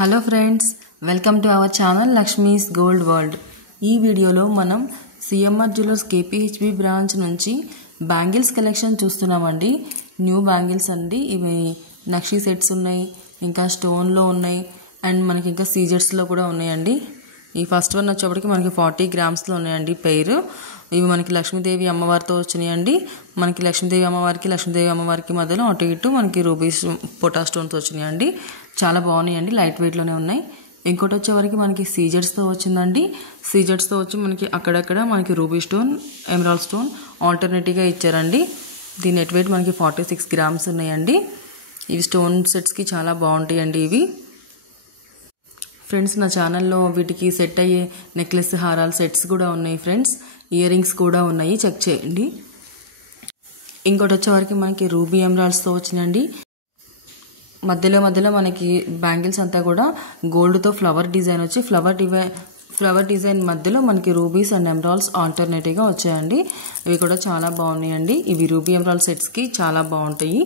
Hello friends, welcome to our channel Lakshmi's gold world. ఈ వీడియోలో మనం సిఎంఆర్ జ్యువెలర్స్ కేపీహెచ్బి బ్రాంచ్ నుంచి బ్యాంగిల్స్ కలెక్షన్ చూస్తున్నామండి. న్యూ బ్యాంగిల్స్ అండి. ఇవి నక్షి సెట్స్ ఉన్నాయి, ఇంకా స్టోన్లో ఉన్నాయి, అండ్ మనకి ఇంకా సీజెట్స్లో కూడా ఉన్నాయండి. ఈ ఫస్ట్ వన్ వచ్చేప్పటికి మనకి 40 గ్రామ్స్లో ఉన్నాయండి పెయిర్. ఇవి మనకి లక్ష్మీదేవి అమ్మవారితో వచ్చినాయండి. మనకి లక్ష్మీదేవి అమ్మవారికి మధ్యలో అటు ఇటు మనకి రూబీస్ పొటా స్టోన్స్ వచ్చినాయండి. చాలా బాగున్నాయండి, లైట్ వెయిట్లోనే ఉన్నాయి. ఇంకోటి వచ్చేవరకు మనకి సీజెట్స్తో వచ్చిందండి. సీజెట్స్తో వచ్చి మనకి అక్కడక్కడ మనకి రూబీ స్టోన్, ఎమరాల్డ్ స్టోన్ ఆల్టర్నేటివ్గా ఇచ్చారండి. దీని నెట్ వెయిట్ మనకి 46 గ్రామ్స్ ఉన్నాయండి. ఇవి స్టోన్ సెట్స్కి చాలా బాగుంటాయండి ఇవి. ఫ్రెండ్స్, నా ఛానల్లో వీటికి సెట్ అయ్యే నెక్లెస్ హారాలు సెట్స్ కూడా ఉన్నాయి ఫ్రెండ్స్. ఇయర్ రింగ్స్ కూడా ఉన్నాయి, చెక్ చేయండి. ఇంకోటి వచ్చేవరకు మనకి రూబీ ఎమరాల్డ్స్తో వచ్చినాయండి. మధ్యలో మనకి బ్యాంగిల్స్ అంతా కూడా గోల్డ్తో ఫ్లవర్ డిజైన్ వచ్చి ఫ్లవర్ డిజైన్ మధ్యలో మనకి రూబీస్ అండ్ ఎమరాల్డ్స్ ఆల్టర్నేటివ్గా వచ్చాయండి. ఇవి కూడా చాలా బాగున్నాయండి. ఇవి రూబీ ఎమరాల్డ్ సెట్స్కి చాలా బాగుంటాయి.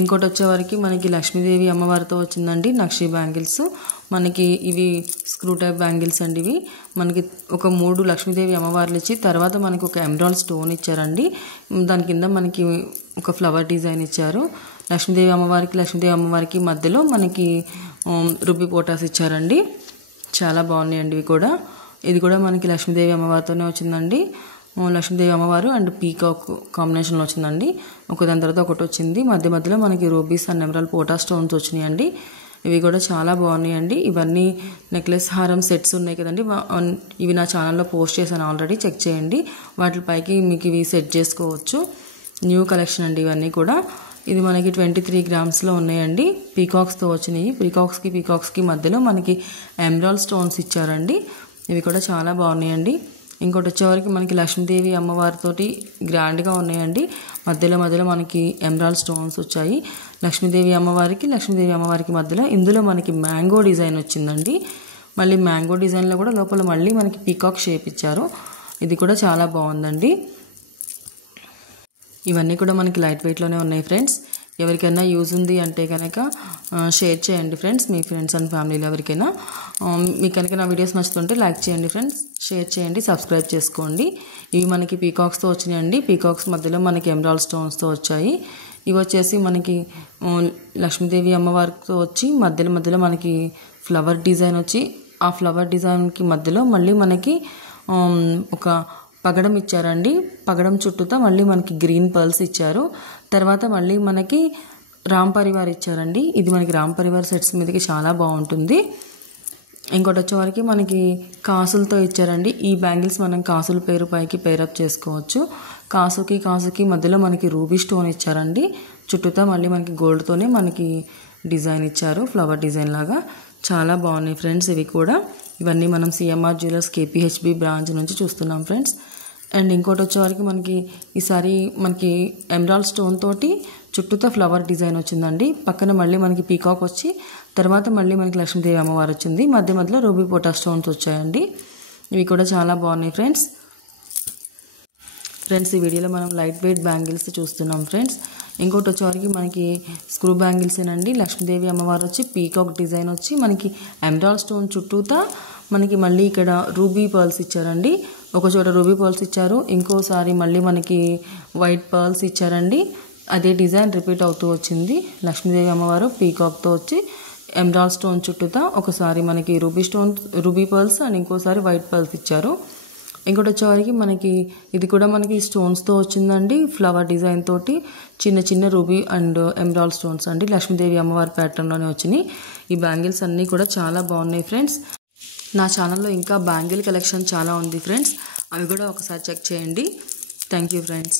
ఇంకోటి వచ్చేవరకు మనకి లక్ష్మీదేవి అమ్మవారితో వచ్చిందండి నక్షి బ్యాంగిల్స్. మనకి ఇవి స్క్రూ టైప్ బ్యాంగిల్స్ అండి. ఇవి మనకి ఒక 3 లక్ష్మీదేవి అమ్మవార్లు ఇచ్చి తర్వాత మనకి ఒక ఎమరాల్డ్ స్టోన్ ఇచ్చారండి. దాని కింద మనకి ఒక ఫ్లవర్ డిజైన్ ఇచ్చారు. లక్ష్మీదేవి అమ్మవారికి మధ్యలో మనకి రూబీ పోటాస్ ఇచ్చారండి. చాలా బాగున్నాయండి ఇవి కూడా. ఇది కూడా మనకి లక్ష్మీదేవి అమ్మవారితోనే వచ్చిందండి. లక్ష్మీదేవి అమ్మవారు అండ్ పీకాక్ కాంబినేషన్లో వచ్చిందండి. ఒకదాని తర్వాత ఒకటి వచ్చింది. మధ్యలో మనకి రూబీస్ అండ్ ఎమరాల్డ్ పోటా స్టోన్స్ వచ్చినాయండి. ఇవి కూడా చాలా బాగున్నాయండి. ఇవన్నీ నెక్లెస్ హారం సెట్స్ ఉన్నాయి కదండి, ఇవి నా ఛానల్లో పోస్ట్ చేశాను ఆల్రెడీ, చెక్ చేయండి. వాటిపైకి మీకు ఇవి సెట్ చేసుకోవచ్చు. న్యూ కలెక్షన్ అండి ఇవన్నీ కూడా. ఇది మనకి 23 గ్రామ్స్లో ఉన్నాయండి. పీకాక్స్తో వచ్చినాయి. పీకాక్స్కి మధ్యలో మనకి ఎమరాల్డ్ స్టోన్స్ ఇచ్చారండి. ఇవి కూడా చాలా బాగున్నాయండి. ఇంకోటి వచ్చేవరకు మనకి లక్ష్మీదేవి అమ్మవారితోటి గ్రాండ్గా ఉన్నాయండి. మధ్యలో మనకి ఎమరాల్డ్ స్టోన్స్ వచ్చాయి. లక్ష్మీదేవి అమ్మవారికి మధ్యలో ఇందులో మనకి మ్యాంగో డిజైన్ వచ్చిందండి. మళ్ళీ మ్యాంగో డిజైన్లో కూడా లోపల మళ్ళీ మనకి పీకాక్ షేప్ ఇచ్చారు. ఇది కూడా చాలా బాగుందండి. ఇవన్నీ కూడా మనకి లైట్ వెయిట్లోనే ఉన్నాయి ఫ్రెండ్స్. ఎవరికైనా యూజ్ ఉంది అంటే కనుక షేర్ చేయండి ఫ్రెండ్స్, మీ ఫ్రెండ్స్ అండ్ ఫ్యామిలీలో ఎవరికైనా. మీకు కనుక నా వీడియోస్ నచ్చుతుంటే లైక్ చేయండి ఫ్రెండ్స్, షేర్ చేయండి, సబ్స్క్రైబ్ చేసుకోండి. ఇవి మనకి పీకాక్స్తో వచ్చినాయండి. పీకాక్స్ మధ్యలో మనకి ఎమరాల్డ్ స్టోన్స్తో వచ్చాయి. ఇవి వచ్చేసి మనకి లక్ష్మీదేవి అమ్మవారితో వచ్చి మధ్యలో మనకి ఫ్లవర్ డిజైన్ వచ్చి, ఆ ఫ్లవర్ డిజైన్కి మధ్యలో మళ్ళీ మనకి ఒక పగడం ఇచ్చారండి. పగడం చుట్టూతో మళ్ళీ మనకి గ్రీన్ పర్ల్స్ ఇచ్చారు. తర్వాత మళ్ళీ మనకి రామ్ పరివార్ ఇచ్చారండి. ఇది మనకి రామ్ పరివార్ సెట్స్ మీదకి చాలా బాగుంటుంది. ఇంకోటి వచ్చేవరకు మనకి కాసులతో ఇచ్చారండి. ఈ బ్యాంగిల్స్ మనం కాసుల పైకి పేరప్ చేసుకోవచ్చు. కాసుకి మధ్యలో మనకి రూబీ స్టోన్ ఇచ్చారండి. చుట్టూతో మళ్ళీ మనకి గోల్డ్తోనే మనకి డిజైన్ ఇచ్చారు, ఫ్లవర్ డిజైన్ లాగా. చాలా బాగున్నాయి ఫ్రెండ్స్ ఇవి కూడా. ఇవన్నీ మనం సిఎంఆర్ జ్యువెలర్స్ కేపీహెచ్బి బ్రాంచ్ నుంచి చూస్తున్నాం ఫ్రెండ్స్. అండ్ ఇంకోటి వచ్చేవరకు మనకి ఈసారి మనకి ఎమరాల్డ్ స్టోన్ తోటి చుట్టూతో ఫ్లవర్ డిజైన్ వచ్చిందండి. పక్కన మళ్ళీ మనకి పీకాక్ వచ్చి తర్వాత మళ్ళీ మనకి లక్ష్మీదేవి అమ్మవారు వచ్చింది. మధ్యలో రూబీ పోటా స్టోన్స్ వచ్చాయండి. ఇవి కూడా చాలా బాగున్నాయి ఫ్రెండ్స్. ఈ వీడియోలో మనం లైట్ వెయిట్ బ్యాంగిల్స్ చూస్తున్నాం ఫ్రెండ్స్. ఇంకోటి వచ్చేవరకు మనకి స్క్రూ బ్యాంగిల్సేనండి. లక్ష్మీదేవి అమ్మవారు వచ్చి పీకాక్ డిజైన్ వచ్చి మనకి ఎమరాల్డ్ స్టోన్ చుట్టూతా మనకి మళ్ళీ ఇక్కడ రూబీ పర్ల్స్ ఇచ్చారండి. ఒక చోట రూబీ పర్ల్స్ ఇచ్చారు, ఇంకోసారి మళ్ళీ మనకి వైట్ పర్ల్స్ ఇచ్చారండి. అదే డిజైన్ రిపీట్ అవుతూ వచ్చింది. లక్ష్మీదేవి అమ్మవారు పీకాక్తో వచ్చి ఎమరాల్డ్ స్టోన్ చుట్టూతా ఒకసారి మనకి రూబీ పర్ల్స్ అండ్ ఇంకోసారి వైట్ పర్ల్స్ ఇచ్చారు. ఇంకోటి వచ్చేవరకు మనకి ఇది కూడా మనకి స్టోన్స్తో వచ్చిందండి. ఫ్లవర్ డిజైన్ తోటి చిన్న రూబీ అండ్ ఎమరాల్డ్ స్టోన్స్ అండి. లక్ష్మీదేవి అమ్మవారి ప్యాటర్న్లోనే వచ్చినాయి. ఈ బ్యాంగిల్స్ అన్నీ కూడా చాలా బాగున్నాయి ఫ్రెండ్స్. నా ఛానల్లో ఇంకా బ్యాంగిల్ కలెక్షన్ చాలా ఉంది ఫ్రెండ్స్, అవి కూడా ఒకసారి చెక్ చేయండి. Thank you friends.